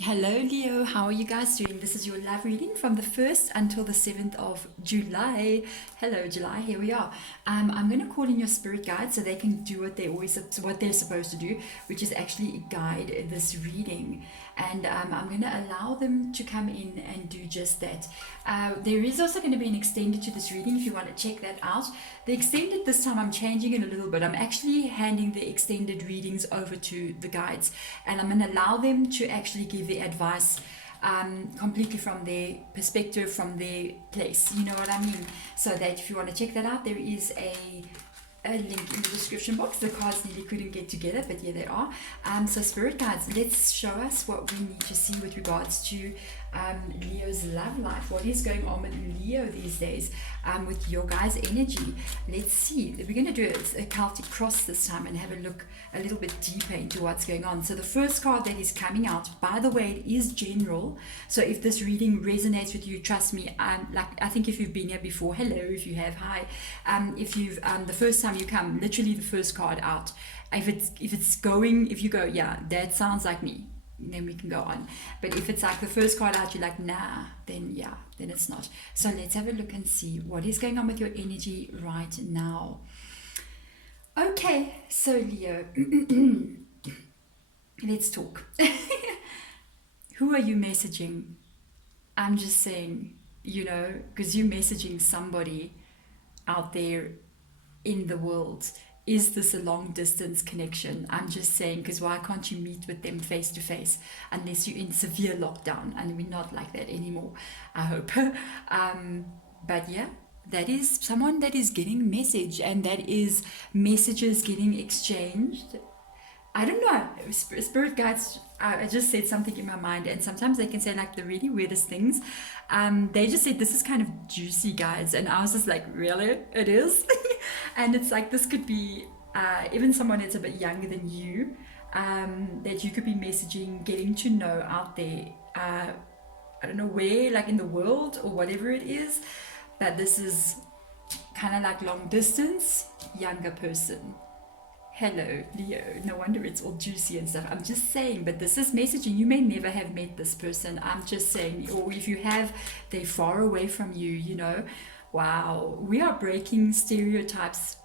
Hello, Leo. How are you guys doing? This is your love reading from the 1st until the 7th of July. Hello, July. Here we are. I'm going to call in your spirit guide so they can do what they're supposed to do, which is actually guide this reading. And I'm going to allow them to come in and do just that. There is also going to be an extended to this reading if you want to check that out. The extended this time I'm changing it a little bit. I'm actually handing the extended readings over to the guides, and I'm going to allow them to actually give the advice completely from their perspective, from their place. You know what I mean? So that if you want to check that out, there is a link in the description box. The cards nearly couldn't get together, but yeah, they are. So spirit guides, let's show us what we need to see with regards to Leo's love life. What is going on with Leo these days with your guys' energy? Let's see. We're going to do a Celtic cross this time and have a look a little bit deeper into what's going on. So the first card that is coming out, by the way, it is general. So if this reading resonates with you, trust me, I think if you've been here before, hello. If you have, hi. If you've the first time you come, literally the first card out, if you go, yeah, that sounds like me, then we can go on. But if it's like the first card out, you're like, nah, then yeah, then it's not. So let's have a look and see what is going on with your energy right now. Okay, so Leo, let's talk. Who are you messaging? I'm just saying, because you're messaging somebody out there in the world. Is this a long distance connection? I'm just saying, because why can't you meet with them face to face unless you're in severe lockdown? And we're not like that anymore, I hope. But yeah, that is someone that is getting message, and that is messages getting exchanged. I don't know. Spirit guides, I just said something in my mind, and sometimes they can say like the really weirdest things. They just said this is kind of juicy, guys, and I was just like, really? It is? And it's like this could be even someone that's a bit younger than you, that you could be messaging, getting to know out there. I don't know where, like in the world or whatever it is, but this is kind of like long distance, younger person. Hello, Leo. No wonder it's all juicy and stuff. I'm just saying, but this is messaging. You may never have met this person. I'm just saying, or if you have, they're far away from you. Wow, we are breaking stereotypes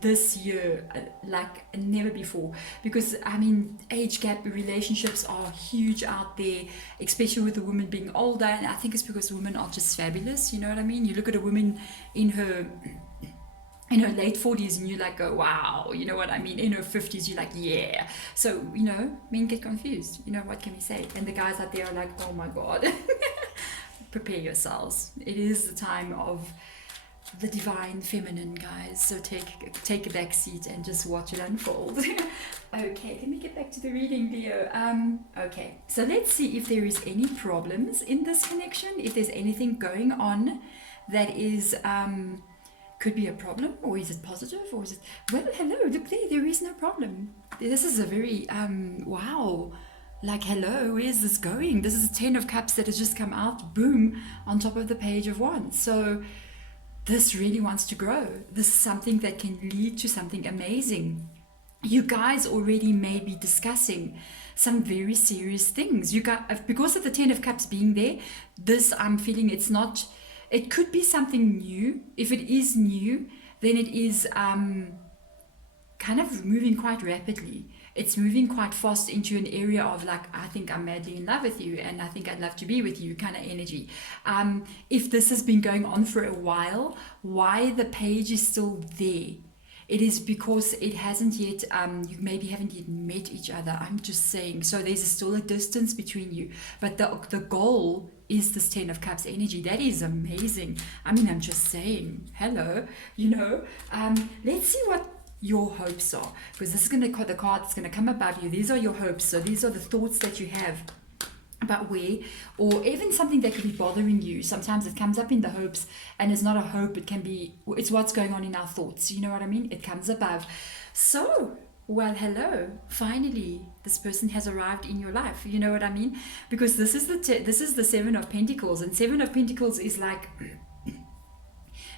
this year like never before, because I mean, age gap relationships are huge out there, especially with the woman being older, and I think it's because women are just fabulous. You know what I mean? You look at a woman in her late 40s and you're like, oh wow, you know what I mean? In her 50s, you're like, yeah. So, men get confused. What can we say? And the guys out there are like, oh my God. Prepare yourselves. It is the time of the divine feminine, guys. So take a back seat and just watch it unfold. Okay, let me get back to the reading, Leo. Okay, so let's see if there is any problems in this connection, if there's anything going on that is could be a problem, or is it positive, or is it, well, hello, look there is no problem. This is a very wow, like, hello, where is this going? This is a 10 of cups that has just come out, boom, on top of the page of wands. So this really wants to grow. This is something that can lead to something amazing. You guys already may be discussing some very serious things. You got, because of the 10 of cups being there, this, I'm feeling it could be something new. If it is new, then it is kind of moving quite rapidly. It's moving quite fast into an area of like, I think I'm madly in love with you and I think I'd love to be with you kind of energy. If this has been going on for a while, why the page is still there? It is because it hasn't yet, you maybe haven't yet met each other. I'm just saying. So there's still a distance between you. But the goal is this 10 of cups energy. That is amazing. I mean, I'm just saying, hello, let's see what your hopes are, because this is going to, the card that's going to come above you. These are your hopes. So these are the thoughts that you have about where, or even something that could be bothering you. Sometimes it comes up in the hopes, and it's not a hope, it's what's going on in our thoughts. You know what I mean? It comes above. So, well, hello, finally this person has arrived in your life. You know what I mean? Because this is the 7 of Pentacles, and 7 of Pentacles is like,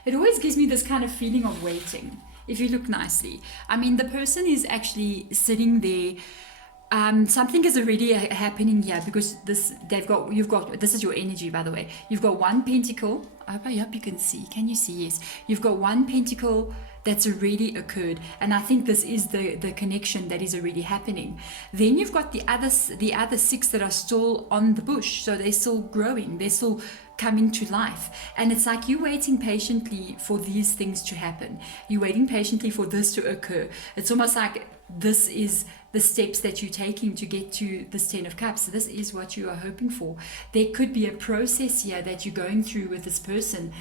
it always gives me this kind of feeling of waiting. If you look nicely, I mean, the person is actually sitting there Something is already happening here, because you've got, this is your energy, by the way. You've got one pentacle. I hope you can see. Can you see? Yes. You've got one pentacle that's already occurred, and I think this is the connection that is already happening. Then you've got the other six that are still on the bush, so they're still growing, they're still coming to life, and it's like you're waiting patiently for these things to happen. You're waiting patiently for this to occur. It's almost like this is the steps that you're taking to get to this 10 of cups. This is what you are hoping for. There could be a process here that you're going through with this person,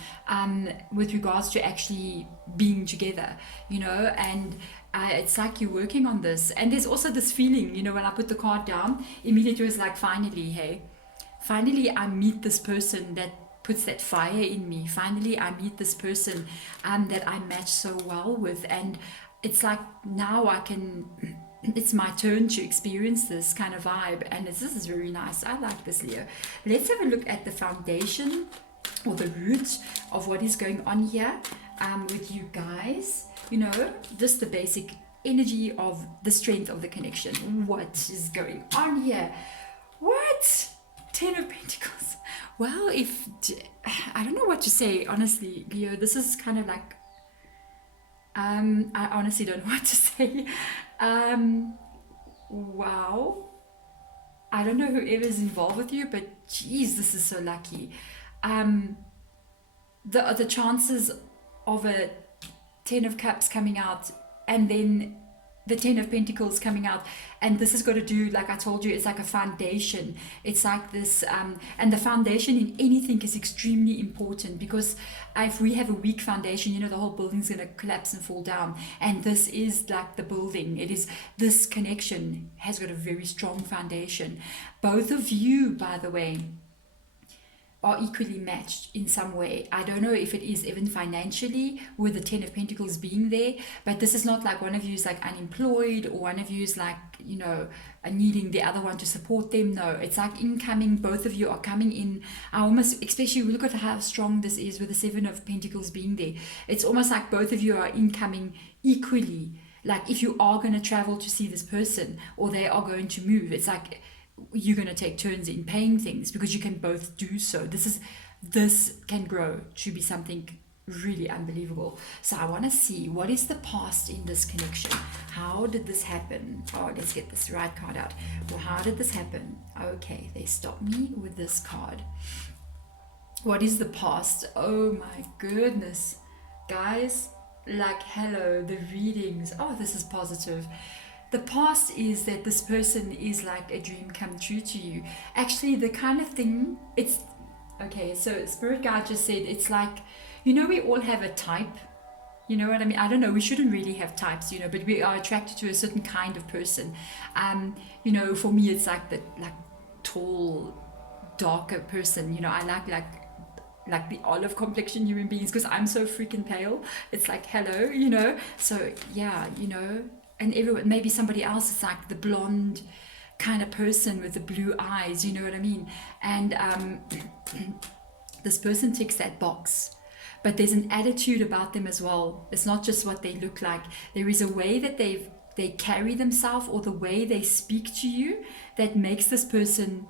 with regards to actually being together, and it's like you're working on this. And there's also this feeling, when I put the card down, immediately it was like, finally I meet this person that puts that fire in me. Finally I meet this person that I match so well with, and it's like now it's my turn to experience this kind of vibe, and this is very nice. I like this, Leo. Let's have a look at the foundation or the root of what is going on here with you guys. Just the basic energy of the strength of the connection. What is going on here? What? 10 of Pentacles. Well, I don't know what to say, honestly, Leo. This is kind of like, I honestly don't know what to say. Wow. I don't know whoever's involved with you, but geez, this is so lucky. The chances of a 10 of Cups coming out, and then the 10 of Pentacles coming out, and this has got to do, like I told you, it's like a foundation. It's like this, and the foundation in anything is extremely important, because if we have a weak foundation, the whole building's going to collapse and fall down. And this is like the building. This connection has got a very strong foundation. Both of you, by the way, are equally matched in some way. I don't know if it is even financially, with the 10 of Pentacles being there, but this is not like one of you is like unemployed, or one of you is like, needing the other one to support them. No, it's like incoming. Both of you are coming in. I almost, especially look at how strong this is with the 7 of Pentacles being there. It's almost like both of you are incoming equally. Like if you are going to travel to see this person, or they are going to move, it's like you're going to take turns in paying things, because you can both do so. This can grow to be something really unbelievable. So I want to see, what is the past in this connection? How did this happen? Let's get this right card out. Well, how did this happen? Okay, they stopped me with this card. What is the past? Oh my goodness, guys, like, hello, the readings. This is positive. The past is that this person is like a dream come true to you. Actually, the kind of thing, it's okay. So Spirit Guide just said, it's like, we all have a type. You know what I mean? I don't know. We shouldn't really have types, but we are attracted to a certain kind of person. For me, it's like the tall, darker person. I like the olive complexion human beings, because I'm so freaking pale. It's like, hello, So yeah, and everyone, maybe somebody else is like the blonde kind of person with the blue eyes, you know what I mean? And this person ticks that box, but there's an attitude about them as well. It's not just what they look like. There is a way that they carry themselves, or the way they speak to you, that makes this person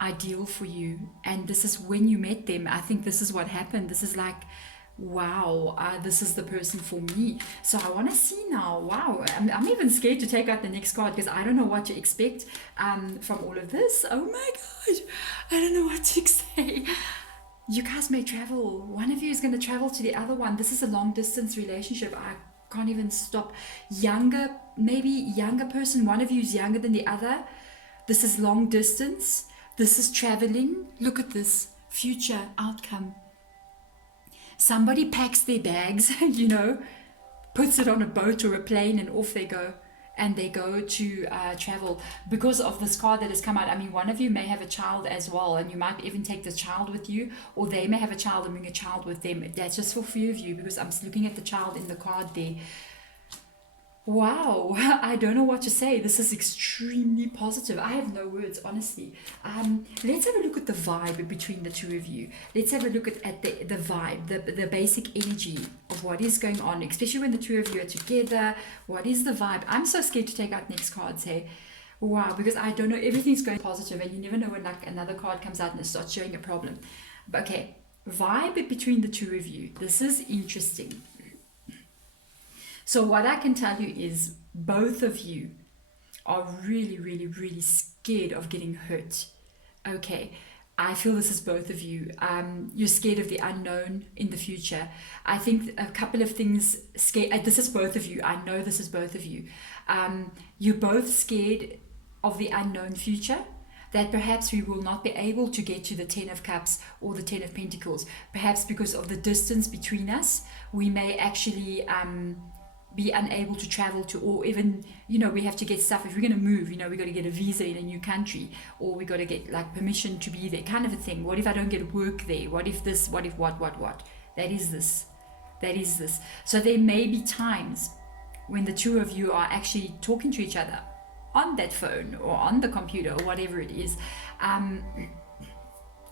ideal for you. And this is when you met them. I think this is what happened. This is like, wow, this is the person for me. So I want to see now. Wow, I'm even scared to take out the next card, because I don't know what to expect from all of this. Oh my god, I don't know what to say. You guys may travel. One of you is going to travel to the other one. This is a long distance relationship. I can't even stop. Maybe younger person. One of you is younger than the other. This is long distance. This is traveling. Look at this future outcome. Somebody packs their bags, puts it on a boat or a plane, and off they go. And they go to travel. Because of this card that has come out, I mean, one of you may have a child as well, and you might even take the child with you, or they may have a child and bring a child with them. That's just for a few of you, because I'm looking at the child in the card there. Wow, I don't know what to say. This is extremely positive. I have no words, honestly. Let's have a look at the vibe between the two of you. Let's have a look at the vibe, the basic energy of what is going on, especially when the two of you are together. What is the vibe? I'm so scared to take out next cards, hey. Wow, because I don't know, everything's going positive and you never know when like another card comes out and it starts showing a problem. But okay, vibe between the two of you. This is interesting. So what I can tell you is both of you are really, really, really scared of getting hurt. Okay, I feel this is both of you. You're scared of the unknown in the future. I think a couple of things scare. This is both of you. I know this is both of you. You're both scared of the unknown future. That perhaps we will not be able to get to the 10 of Cups or the 10 of Pentacles. Perhaps because of the distance between us, we may actually be unable to travel to, or even, you know, we have to get stuff. If we're going to move, you know, we got to get a visa in a new country, or we got to get like permission to be there, kind of a thing. What if I don't get work there? What if this? What if what? That is this. So there may be times when the two of you are actually talking to each other on that phone or on the computer or whatever it is,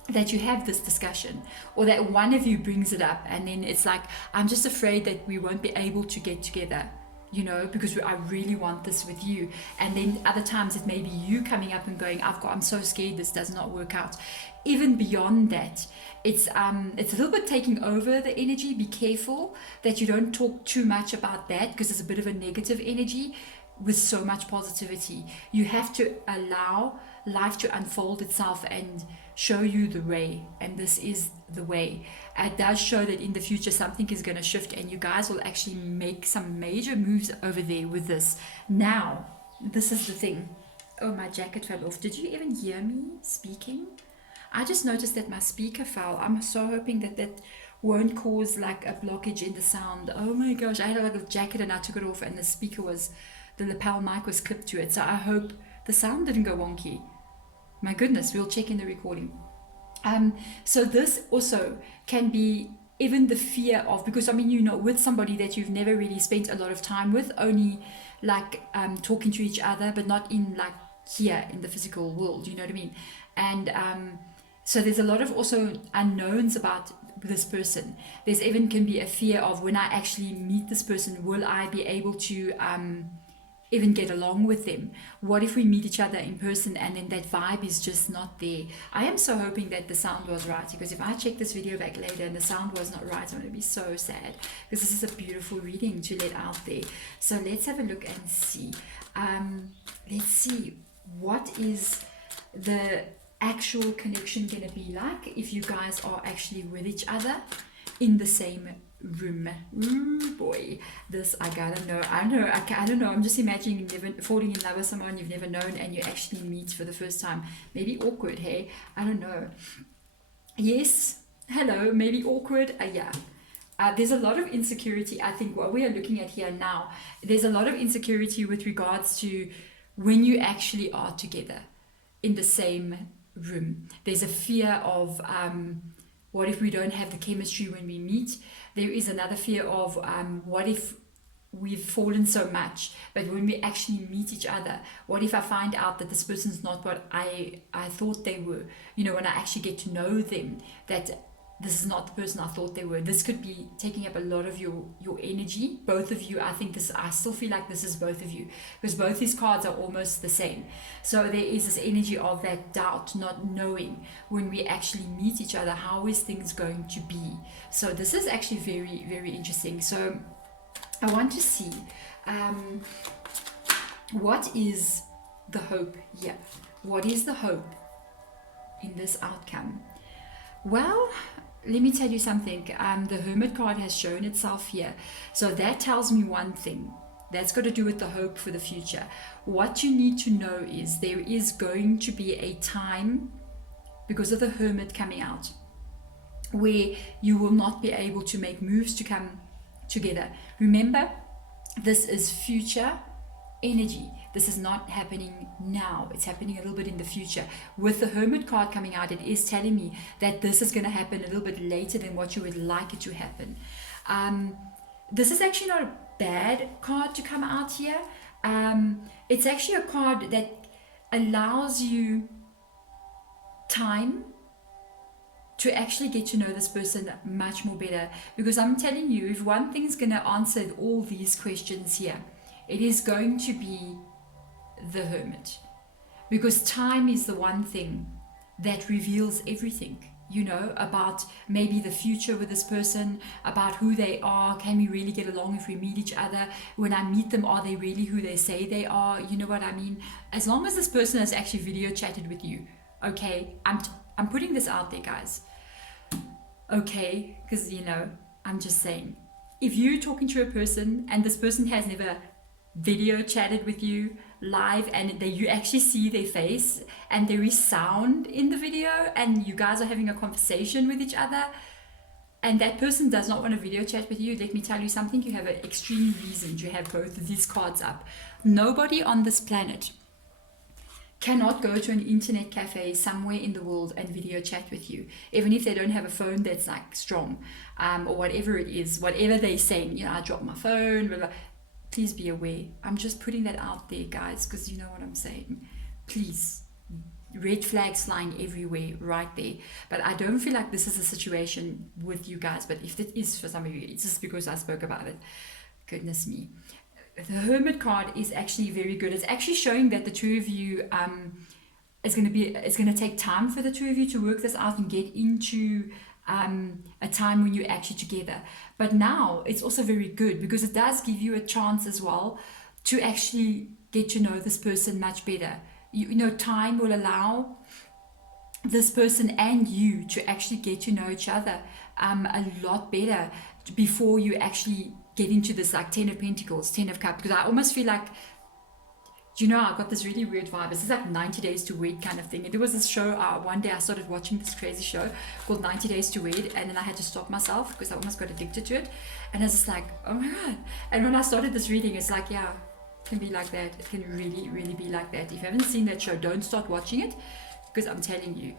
that you have this discussion, or that one of you brings it up and then it's like, I'm just afraid that we won't be able to get together, you know, because I really want this with you. And then other times it may be you coming up and going, I'm so scared this does not work out. Even beyond that, it's a little bit taking over the energy. Be careful that you don't talk too much about that, because it's a bit of a negative energy with so much positivity. You have to allow life to unfold itself and show you the way, and this is the way. It does show that in the future something is going to shift and you guys will actually make some major moves over there with this. Now, this is the thing. Oh, my jacket fell off. Did you even hear me speaking? I just noticed that my speaker fell. I'm so hoping that that won't cause like a blockage in the sound. Oh my gosh, I had like a jacket and I took it off and the speaker was, the lapel mic was clipped to it. So I hope the sound didn't go wonky. My goodness, we'll check in the recording. So this also can be even the fear of, because I mean, you know, with somebody that you've never really spent a lot of time with, only like talking to each other, but not in like here in the physical world, you know what I mean? And so there's a lot of also unknowns about this person. There's even can be a fear of, when I actually meet this person, will I be able to even get along with them? What if we meet each other in person and then that vibe is just not there? I am so hoping that the sound was right, because if I check this video back later and the sound was not right, I'm going to be so sad, because this is a beautiful reading to let out there. So let's have a look and see. Let's see, what is the actual connection going to be like if you guys are actually with each other in the same room. Ooh boy, this I gotta know. I don't know. I'm just imagining never falling in love with someone you've never known and you actually meet for the first time. Maybe awkward, hey? I don't know. Yes, hello, maybe awkward. Yeah. There's a lot of insecurity. I think what we are looking at here now, there's a lot of insecurity with regards to when you actually are together in the same room. There's a fear of what if we don't have the chemistry when we meet? There is another fear of what if we've fallen so much, but when we actually meet each other, what if I find out that this person's not what I thought they were? You know, when I actually get to know them, that this is not the person I thought they were. This could be taking up a lot of your energy. Both of you, I still feel like this is both of you, because both these cards are almost the same. So there is this energy of that doubt, not knowing when we actually meet each other, how is things going to be? So this is actually very, very interesting. So I want to see what is the hope here? What is the hope in this outcome? Well, let me tell you something. The Hermit card has shown itself here. So that tells me one thing. That's got to do with the hope for the future. What you need to know is there is going to be a time, because of the Hermit coming out, where you will not be able to make moves to come together. Remember, this is future energy. This is not happening now. It's happening a little bit in the future. With the Hermit card coming out, it is telling me that this is going to happen a little bit later than what you would like it to happen. This is actually not a bad card to come out here. It's actually a card that allows you time to actually get to know this person much more better. Because I'm telling you, if one thing's going to answer all these questions here, it is going to be the Hermit. because time is the one thing that reveals everything, you know, about maybe the future with this person, about who they are. Can we really get along if we meet each other? When I meet them, are they really who they say they are? You know what I mean? As long as this person has actually video chatted with you, okay, I'm putting this out there, guys, okay, because, you know, I'm just saying, if you're talking to a person and this person has never video chatted with you live, and that you actually see their face and there is sound in the video and you guys are having a conversation with each other, and that person does not want to video chat with you, let me tell you something, you have an extreme reason to have both of these cards up. Nobody on this planet cannot go to an internet cafe somewhere in the world and video chat with you, even if they don't have a phone that's like strong, or whatever it is, whatever they're saying, you know, I dropped my phone, blah, blah. Please be aware. I'm just putting that out there, guys, because you know what I'm saying. Please. Red flags flying everywhere right there. But I don't feel like this is a situation with you guys. But if it is for some of you, it's just because I spoke about it. Goodness me. The Hermit card is actually very good. It's actually showing that the two of you, it's going to take time for the two of you to work this out and get into a time when you're actually together. But now it's also very good because it does give you a chance as well to actually get to know this person much better. You know, time will allow this person and you to actually get to know each other a lot better before you actually get into this like 10 of Pentacles, 10 of Cups. Because I almost feel like, you know, I got this really weird vibe. This is like 90 Days to Wed kind of thing. And there was this show, one day I started watching this crazy show called 90 Days to Wed, and then I had to stop myself because I almost got addicted to it. And I was just like, oh my God. And when I started this reading, it's like, yeah, it can be like that. It can really, really be like that. If you haven't seen that show, don't start watching it, because I'm telling you.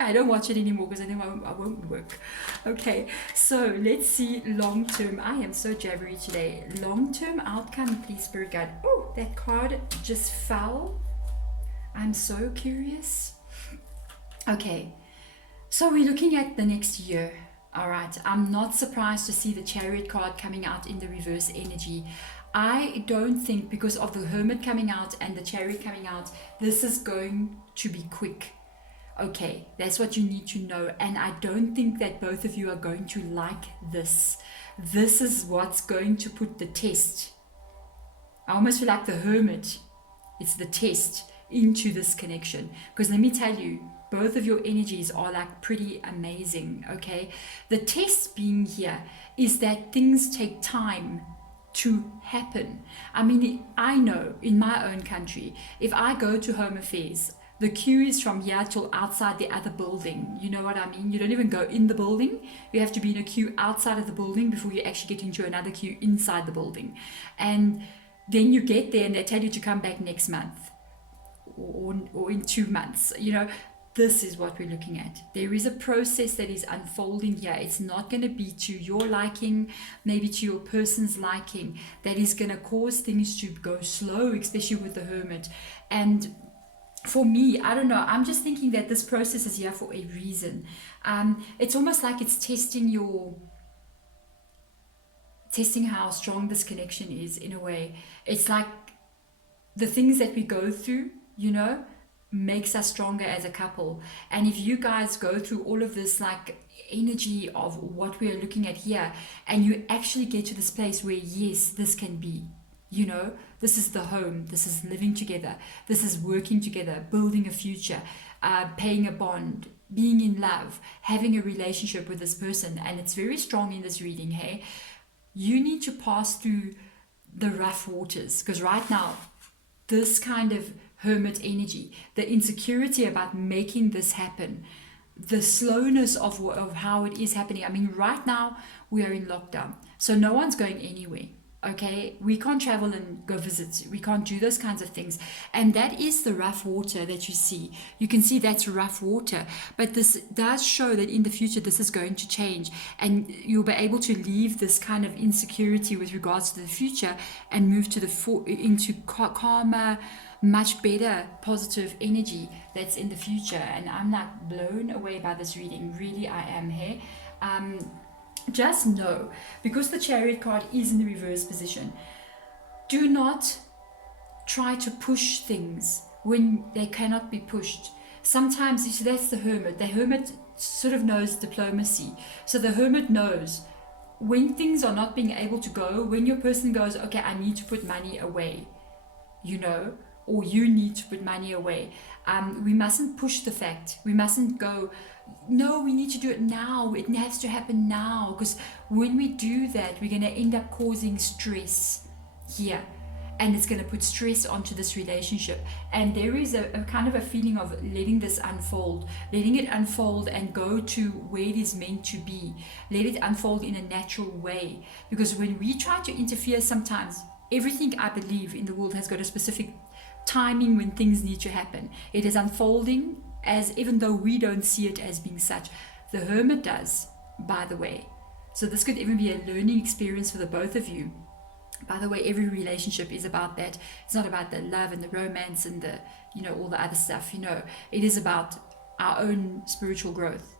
I don't watch it anymore because I know I won't work. Okay, so let's see long term. I am so jabbery today. Long term outcome, please, Spirit Guide. Oh, that card just fell. I'm so curious. Okay, so we're looking at the next year. All right, I'm not surprised to see the Chariot card coming out in the reverse energy. I don't think, because of the Hermit coming out and the Chariot coming out, this is going to be quick. Okay, that's what you need to know. And I don't think that both of you are going to like this. This is what's going to put the test. I almost feel like the Hermit, it's the test into this connection. Because let me tell you, both of your energies are like pretty amazing, okay? The test being here is that things take time to happen. I mean, I know in my own country, if I go to Home Affairs, the queue is from here till outside the other building. You know what I mean? You don't even go in the building. You have to be in a queue outside of the building before you actually get into another queue inside the building. And then you get there and they tell you to come back next month or in 2 months. You know, this is what we're looking at. There is a process that is unfolding here. It's not going to be to your liking, maybe to your person's liking. That is going to cause things to go slow, especially with the Hermit. And for me, I don't know, I'm just thinking that this process is here for a reason. It's almost like it's testing how strong this connection is, in a way. It's like the things that we go through, you know, makes us stronger as a couple. And if you guys go through all of this like energy of what we are looking at here, and you actually get to this place where, yes, this can be, you know, this is the home, this is living together, this is working together, building a future, paying a bond, being in love, having a relationship with this person. And it's very strong in this reading, hey? You need to pass through the rough waters, because right now, this kind of Hermit energy, the insecurity about making this happen, the slowness of how it is happening. I mean, right now, we are in lockdown, so no one's going anywhere. Okay, we can't travel and go visit. We can't do those kinds of things. And that is the rough water that you see. You can see that's rough water. But this does show that in the future, this is going to change. And you'll be able to leave this kind of insecurity with regards to the future and move to into calmer, much better, positive energy that's in the future. And I'm like blown away by this reading. Really, I am here. Just know, because the Chariot card is in the reverse position, do not try to push things when they cannot be pushed. Sometimes, you see, that's the hermit. The hermit sort of knows diplomacy. So the hermit knows when things are not being able to go, when your person goes, okay, I need to put money away, you know, or you need to put money away. We mustn't push the fact. We mustn't go, no, we need to do it now. It has to happen now. Because when we do that, we're going to end up causing stress here. And it's going to put stress onto this relationship. And there is a kind of a feeling of letting this unfold, letting it unfold and go to where it is meant to be. Let it unfold in a natural way. Because when we try to interfere, sometimes everything I believe in the world has got a specific timing when things need to happen. It is unfolding as, even though we don't see it as being such. The hermit does, by the way. So this could even be a learning experience for the both of you. By the way, every relationship is about that. It's not about the love and the romance and the, you know, all the other stuff, you know. It is about our own spiritual growth.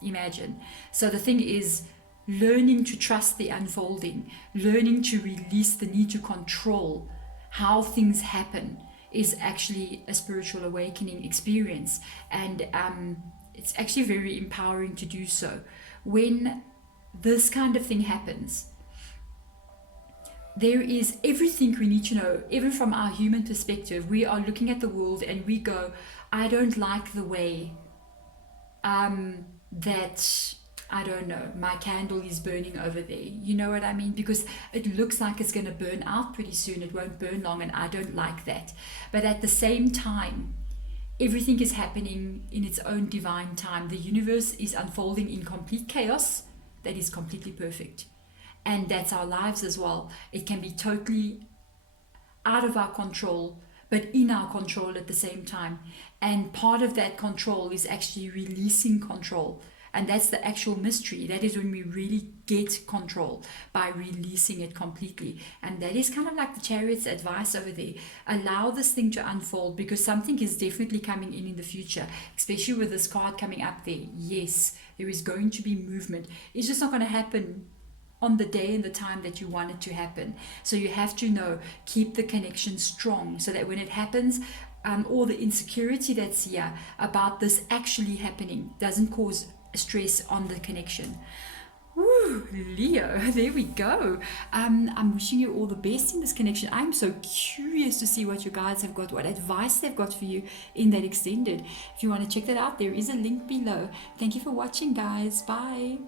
Imagine. So the thing is learning to trust the unfolding, learning to release the need to control how things happen is actually a spiritual awakening experience. And it's actually very empowering to do so. When this kind of thing happens, there is everything we need to know, even from our human perspective. We are looking at the world and we go, I don't like the way that, I don't know, my candle is burning over there. You know what I mean? Because it looks like it's going to burn out pretty soon. It won't burn long, and I don't like that. But at the same time, everything is happening in its own divine time. The universe is unfolding in complete chaos that is completely perfect. And that's our lives as well. It can be totally out of our control, but in our control at the same time. And part of that control is actually releasing control. And that's the actual mystery. That is when we really get control, by releasing it completely. And that is kind of like the Chariot's advice over there. Allow this thing to unfold, because something is definitely coming in the future, especially with this card coming up there. Yes, there is going to be movement. It's just not going to happen on the day and the time that you want it to happen. So you have to know, keep the connection strong, so that when it happens, all the insecurity that's here about this actually happening doesn't cause stress on the connection. Woo, Leo, there we go. I'm wishing you all the best in this connection. I'm so curious to see what you guys have got, what advice they've got for you in that extended. If you want to check that out, there is a link below. Thank you for watching, guys. Bye.